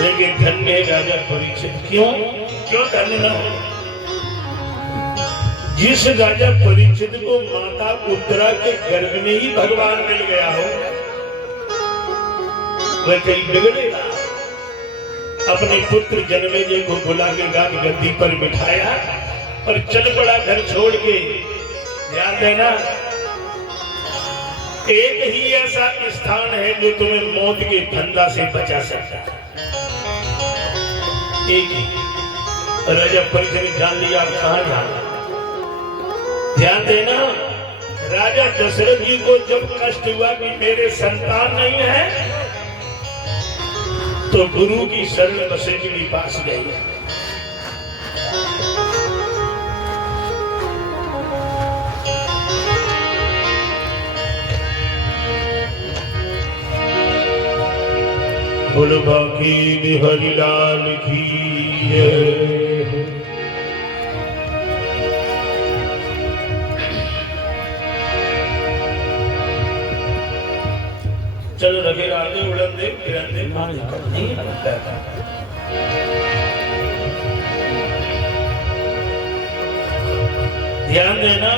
लेकिन धन्य है राजा परीक्षित। क्यों क्यों धन्य न हो? जिस राजा परीक्षित को माता उत्तरा के गर्भ में ही भगवान मिल गया हो, वह कहीं बिगड़ेगा। अपने पुत्र जन्मेजय को बुला के राज गद्दी पर बिठाया और चल पड़ा घर छोड़ के। ध्यान देना, एक ही ऐसा स्थान है जो तुम्हें मौत के फंदा से बचा सकता है। एक ही। राजा परीक्षित ने जान लिया कहां जाना। ध्यान देना, राजा दशरथ जी को जब कष्ट हुआ कि मेरे संतान नहीं है, तो गुरु की शरण वशिष्ठ के पास गए। बोलो बाकी बिहारी लाल की चलो रखे आगे उड़न दे किरण दे नहीं लगता था। ध्यान देना,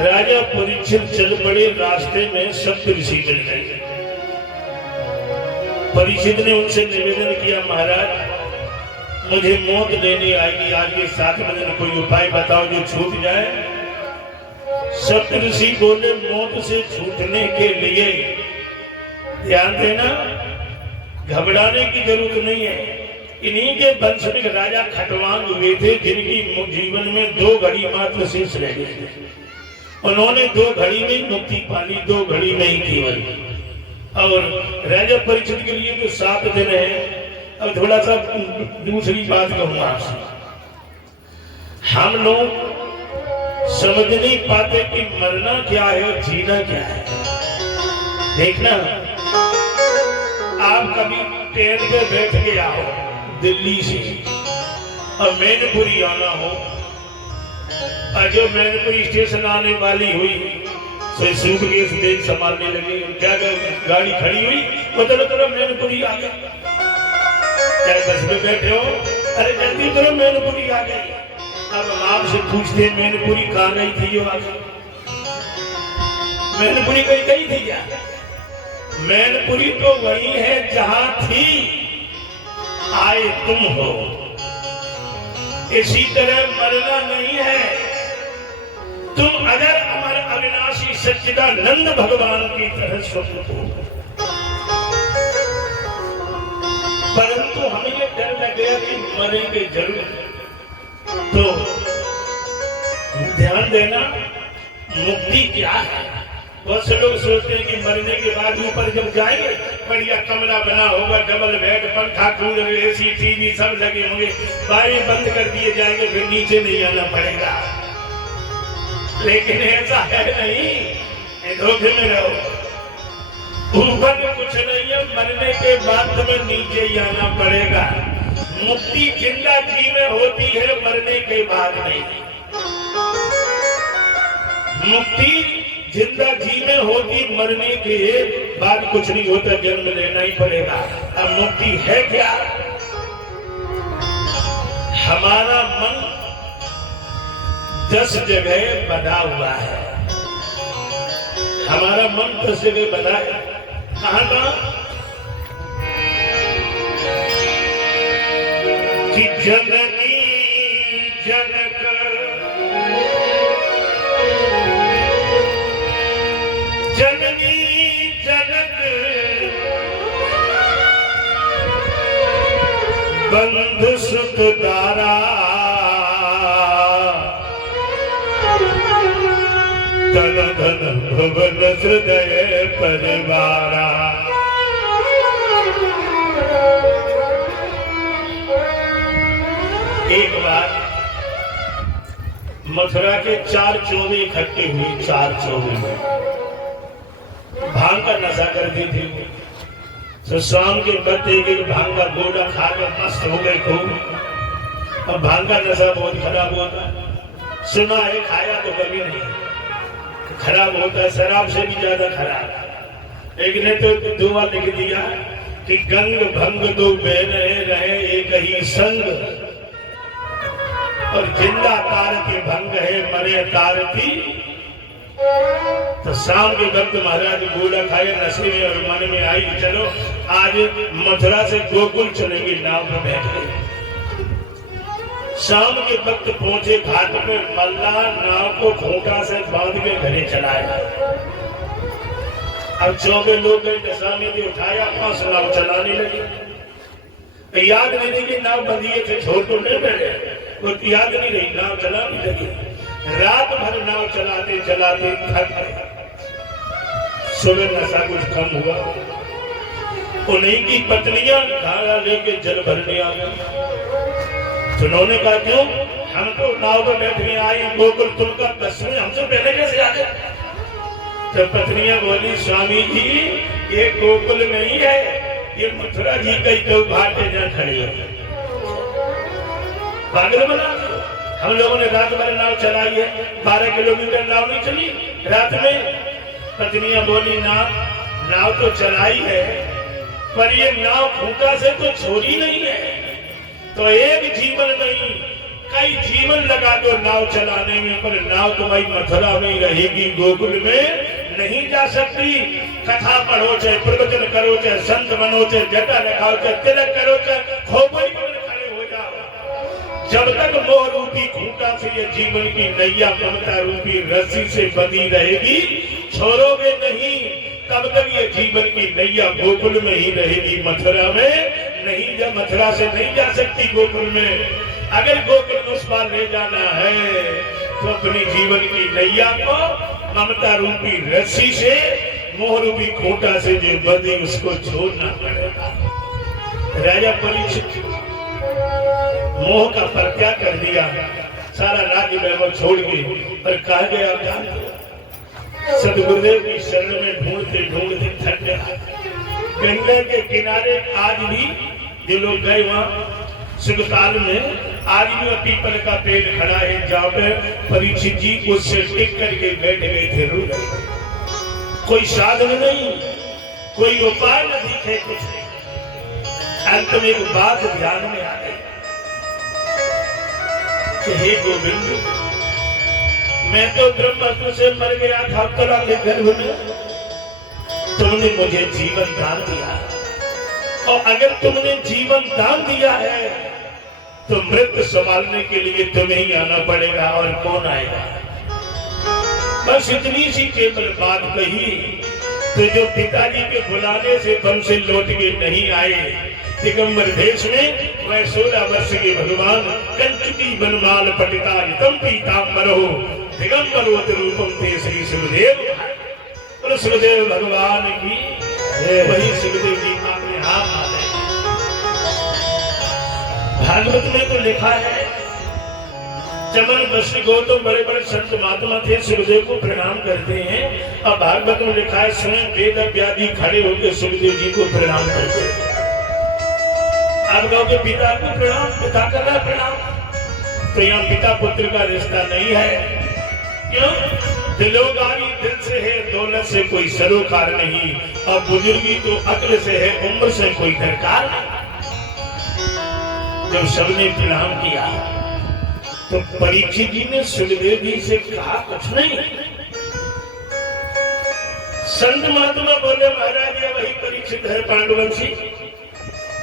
राजा परीक्षित चल पड़े। रास्ते में सप्त ऋषि मिल गए। परीक्षित ने उनसे निवेदन किया, महाराज मुझे मौत देने आएगी, आज के 7 बजे कोई उपाय बताओ जो छूट जाए। सप्त ऋषि बोले, मौत से छूटने के लिए ध्यान देना, घबराने की जरूरत नहीं है। इन्हीं के वंश में राजा खटवांग हुए थे, जिनकी जीवन में 2 घड़ी मात्र शेष रह गए। उन्होंने 2 घड़ी में मुक्ति पाली, 2 घड़ी में ही केवल। और राजा परीक्षित के लिए तो 7 दिन है। अब थोड़ा सा दूसरी बात कहूंगा आपसे। हम लोग समझ नहीं पाते कि मरना क्या है और जीना क्या है। देखना, आप कभी ट्रेन पे बैठ के आओ दिल्ली से और मैनपुरी आना हो, और जो मैनपुरी स्टेशन आने वाली हुई सूटकेस बैग संभालने लगे, क्या गाड़ी खड़ी हुई, मतलब मैनपुरी आ गई। चाहे बस में बैठे हो, अरे जल्दी करो मैनपुरी आ गई। अब हम आपसे पूछते मैनपुरी कहाँ गई थी? जो मैनपुरी गई थी क्या? मैनपुरी तो वही है जहां थी आए तुम हो। इसी तरह मरना नहीं है। तुम अगर अमर अविनाशी सच्चिदानंद भगवान की तरह स्वरूप हो, परंतु हमें ये डर लग गया कि मरेंगे जरूर। तो ध्यान देना, मुक्ति क्या है? बहुत से लोग सोचते हैं कि मरने के बाद ऊपर जब जाएंगे बढ़िया कमरा बना होगा, डबल बेड, पंखा, कूलर, एसी, टीवी सब लगे होंगे, बारे बंद कर दिए जाएंगे, फिर नीचे नहीं आना पड़ेगा। लेकिन ऐसा है नहीं, धोखे में रहो। ऊपर में कुछ नहीं है, मरने के बाद तुम्हें नीचे ही आना पड़ेगा। मुक्ति जिंदा जी में होती है, मरने के बाद नहीं। मुक्ति जिंदा जी में होती, मरने के बाद कुछ नहीं होता, जन्म लेना ही पड़ेगा। अब मुक्ति है क्या? हमारा मन 10 जगह बंधा हुआ है। हमारा मन 10 जगह बंधा है। कहां कहां? कि जननी जनक जननी जनक बंधु सुख दारा, धन धन भुवन हृदय परिवारा। एक बार मथुरा के 4 चोरी इकट्ठे हुई। 4 चोरी भांग का नशा करती थी। तो शाम के बाद एक भांग का गोला खाकर मस्त हो गए खूब। अब भांग का नशा बहुत खराब होता है, सुना है, खाया तो कभी नहीं, खराब होता है, शराब से भी ज्यादा खराब। एक ने तो दुआ लिख दिया कि गंग भंग दो बहने रहे एक ही संग, और जिंदा तार के भंग है मरे तार थी। तो शाम के वक्त महाराज गोला खाए नशे में और मन में आई चलो आज मथुरा से गोकुल चलेंगे, नाव में बैठ गए। शाम के वक्त पहुंचे घाट पे, मल्लाह नाव को खूंटा से बांध के घरे चलाया। अब 14 लोग गए दशा में भी उठाया, 5 नाव चलाने लगे। याद नहीं रही कि नाव बंधिए थे, छोड़ तो नहीं बैठे, वो याद नहीं रही, नाव चलाने लगी। रात भर नाव चलाते चलाते थक गए। सुबह नशा कुछ कम हुआ, उन्हीं की पत्नियां धारा लेके जल भरने आ गई। तो उन्होंने कहा क्यों, हम तो नाव पर बैठने आए गोकुल, तुमका दसवें हमसे पहले कैसे आ गए? तो पत्नियां बोली स्वामी जी ये गोकुल नहीं है, ये मथुरा जी का ही घाट है जहाँ खड़ी है। पागल बना दो। हम लोगों ने रात भर नाव चलाई है, 12 किलोमीटर नाव नहीं चली रात में। पत्नियां बोली नाव तो चलाई है, पर ये नाव खूंटा से तो छोड़ी नहीं है। तो एक जीवन नहीं कई जीवन लगा दो नाव चलाने में, पर नाव तुम्हारी मथुरा में रहेगी, गोकुल में नहीं जा सकती। कथा पढ़ो, चाहे प्रवचन करो, चाहे संत बनो, चाहे जटा रखाओ, चाहे तिलक करो, चाहे खोपड़ी पकड़ खड़े हो जाओ, जब तक मोह रूपी खूंटा से ये जीवन की नैया ममता रूपी रस्सी से बंधी रहेगी, छोड़ोगे नहीं, तब तक ये जीवन की नैया गोकुल में ही रहेगी, मथुरा में नहीं। जब मथुरा से नहीं जा सकती गोकुल में, अगर गोकुल में उस पार ले जाना है तो अपनी जीवन की नैया को ममता रूपी रस्सी से, मोह रूपी खूंटा से जो बंधी उसको छोड़ना पड़ेगा। राजा परीक्षित मोह का परित्याग कर दिया, सारा राज्य वैभव छोड़ के, पर कहा गया जान सदगुरुदेव की शरण में ढूंढते ढूंढते थक गया। गंगा के किनारे आज भी जो लोग गए वहां सुखताल में, आज भी वह पीपल का पेड़ खड़ा है, जहाँ पे परीक्षित जी उससे टिक करके बैठ गए थे, रो गए। कोई साधन नहीं, कोई उपाय न दिखे, कुछ नहीं। अंत में एक बात ध्यान में आ गई कि हे गोविंद, मैं तो ब्रह्मत्व से मर गया था कला के गर्भ में, तुमने मुझे जीवन दान दिया, और अगर तुमने जीवन दान दिया है तो मृत्यु संभालने के लिए तुम्हें ही आना पड़ेगा, और कौन आएगा? बस इतनी सी केवल बात कही। तो जो पिताजी के बुलाने से वन से लौट के नहीं आए, दिगंबर देश में वह 16 वर्ष के भगवान कंचुकी बनमाल पटिता तम पीताम्बरो दिगंबरोत रूपम थे श्री शिवदेव। और शिवदेव भगवान की वही शिवदेव जी अपने हाथ आ गए। भागवत में तो लिखा है चमन वश्य गौतम बड़े बड़े संत महात्मा थे, सुखदेव को प्रणाम करते हैं। और भागवत में लिखा है स्वयं वेद व्याधि खड़े होकर सुखदेव जी को प्रणाम करते हैं। आप कहोगे पिता को प्रणाम, पिता कर रहा प्रणाम, तो यहाँ पिता पुत्र का रिश्ता नहीं है। क्यों? दिलोगारी दिल से है, दौलत से कोई सरोकार नहीं, और बुजुर्गी तो अक्ल से है, उम्र से कोई दरकार नहीं। जब सबने प्रणाम किया तो परीक्षित जी ने सुखदेव जी से कहा कुछ नहीं। संत महात्मा बोले महाराज ये वही परीक्षित है पांडुवंशी,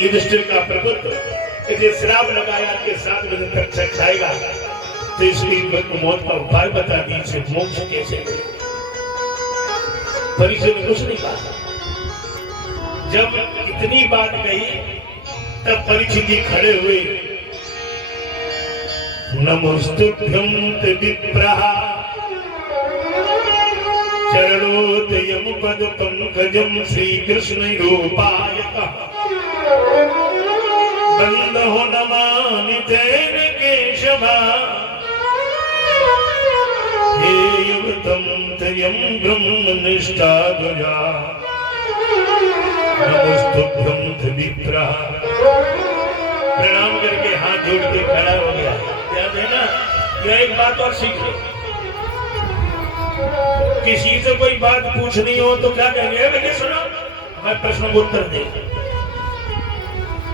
युधिष्ठिर का प्रपुत्र, इसे श्राप लगाया के 7 दिन तक से खाएगा, तो इसकी मौत का उपाय बता दीजिए, मोक्ष कैसे मिले। परीक्षित ने कुछ नहीं कहा। जब इतनी बात कही तब परीक्षित जी खड़े हुए, नमोस्तुभ्यं विप्रः चरणोदयं पद पंकजं श्री कृष्ण रूपायतः बंदो नमामि तेन केशवा हे युक्तं तयं ब्रह्मनिष्ठा ध्वजा नमोस्तुभ्यं विप्रः। प्रणाम करके हाथ जोड़ के खड़ा हो गया। याद है ना? यह एक बात और सीख लो, किसी से कोई बात पूछनी हो तो क्या कहेंगे, बेटे सुनो मैं प्रश्न को उत्तर दे,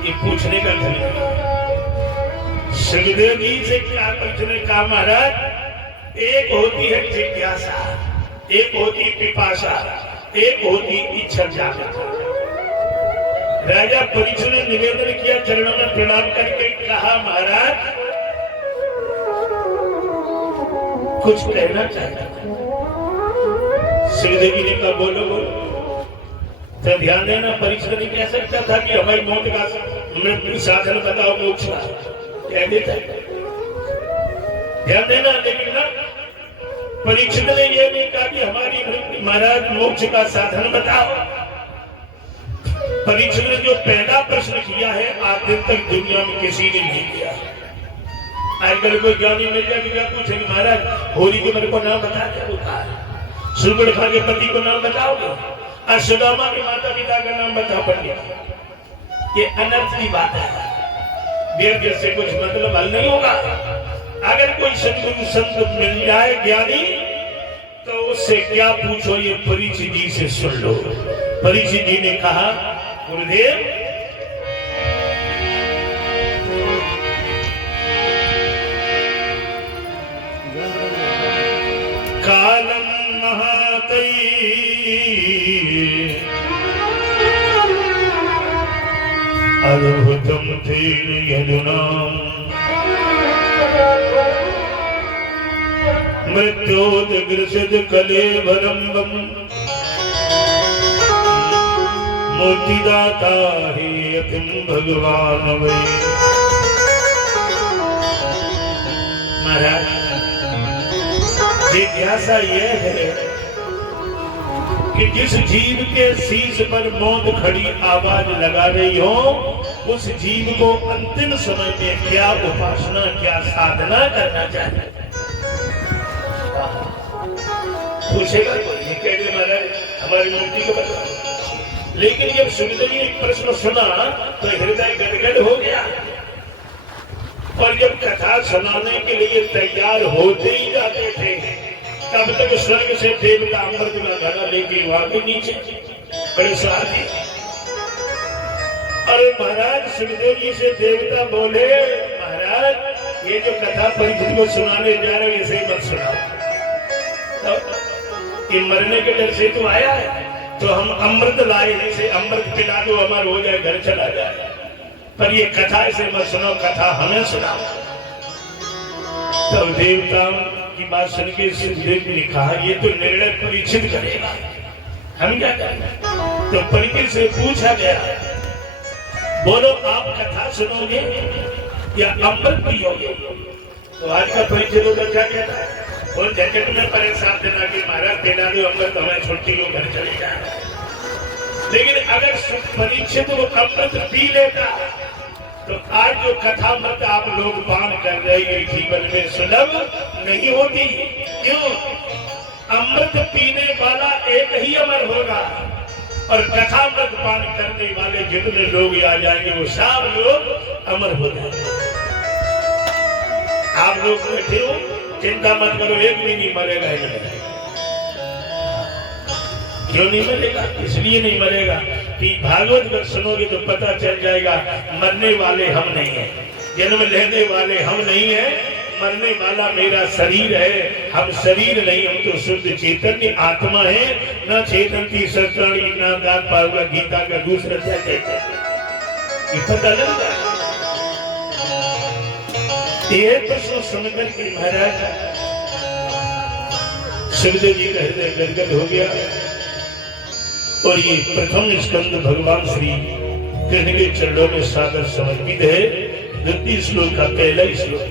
ये पूछने का धन नहीं। सुखदेव जी से क्या पूछने का महाराज, एक होती है जिज्ञासा, एक होती पिपासा, एक होती इच्छा जागृत। राजा परीक्षित ने निवेदन किया, चरणों में प्रणाम करके कहा, महाराज कुछ कहना चाहता था। सुखदेव जी ने कहा, बोलो बोलो। तो ध्यान देना, परीक्षित नहीं कह सकता था कि हमारी मौत का मृत्यु साधन बताओ मोक्ष का, कह देता। ध्यान देना, लेकिन ना परीक्षित ने यह नहीं कहा कि हमारी महाराज मोक्ष का साधन बताओ। परीक्षित ने जो पहला प्रश्न किया है आज दिन तक दुनिया में किसी ने नहीं किया। आजकल कोई ज्ञानी मिल जाए क्या पूछेंगे, महाराज होली के मेरे को नाम बता क्या, सुर्पणखा के पति को नाम बताओगे, और सुदामा के माता पिता का नाम बताओ पंडित। ये अनर्थ की बात है, वेद से कुछ मतलब हल नहीं होगा। अगर कोई संत मिल जाए ज्ञानी तो उससे क्या पूछो, ये परीक्षित जी से सुन लो। परीक्षित जी ने कहा, गुरुदेव कालम महातई अद्भुतम तेन यदुनाम मृत्योदग्रसित कलेवरंबम मोतिदाता हे अतिम भगवान वे। महाराज जिज्ञासा यह है कि जिस जीव के शीश पर मौत खड़ी आवाज लगा रही हो, उस जीव को अंतिम समय में क्या उपासना, क्या साधना करना चाहिए। पूछेगा कोई, कहते महाराज हमारी मुक्ति को बताओ। लेकिन जब सुखदेव जी ने प्रश्न सुना तो हृदय गदगद हो गया, और जब कथा सुनाने के लिए तैयार होते ही जाते थे, तब तक स्वर्ग से देवता अमृत का घड़ा लेके वहां नीचे बड़े स्वार्थी। अरे महाराज सुखदेव जी से देवता बोले, महाराज ये जो कथा परीक्षित को सुनाने जा रहे हैं इसे मत सुनाओ। तो ये मरने के डर से तो आया है, तो हम अमृत लाए, इसे अमृत पिला दो, अमर हो जाए, घर चला जाए। पर ये कथा इसे मत सुनाओ, कथा हमें सुनाओ। तब देवताओं की बात सुन के सुखदेव ने कहा, ये तो निर्णय परीक्षित करेगा, हम क्या करेंगे। तो परीक्षित से पूछा गया, बोलो आप कथा सुनोगे या अमृत पियोगे। तो आज का परीक्षित लोग क्या कहता है, और जैकेट में परेशान देना कि महाराज देना दो अमृत, हमें छुट्टी लो, घर चले जाए। लेकिन अगर परीक्षित वो अमृत पी लेता तो आज जो कथा मत आप लोग पान कर रहे हैं जीवन में सुलभ नहीं होती। क्यों? अमृत पीने वाला एक ही अमर होगा, और कथा मत पान करने वाले जितने लोग आ जाएंगे वो सब लोग अमर हो जाएंगे। आप लोग बैठे हो, चिंता मत करो, एक भी नहीं मरेगा। क्यों नहीं मरेगा? इसलिए नहीं मरेगा कि भागवत अगर सुनोगे तो पता चल जाएगा मरने वाले हम नहीं हैं, जन्म लेने वाले हम नहीं हैं, मरने वाला मेरा शरीर है, हम शरीर नहीं, हम तो शुद्ध चैतन्य आत्मा है। न चेतनती शस्त्राणी न दान पाऊंगा, गीता का दूसरा अध्याय कहते हैं। ये पता लगता है। ये प्रश्न सुनकर के महाराज सुखदेव जी का हृदय गदगद हो गया, और ये प्रथम स्कंद भगवान श्री कृष्ण के चरणों में सादर समर्पित है। 32 श्लोक का पहला श्लोक।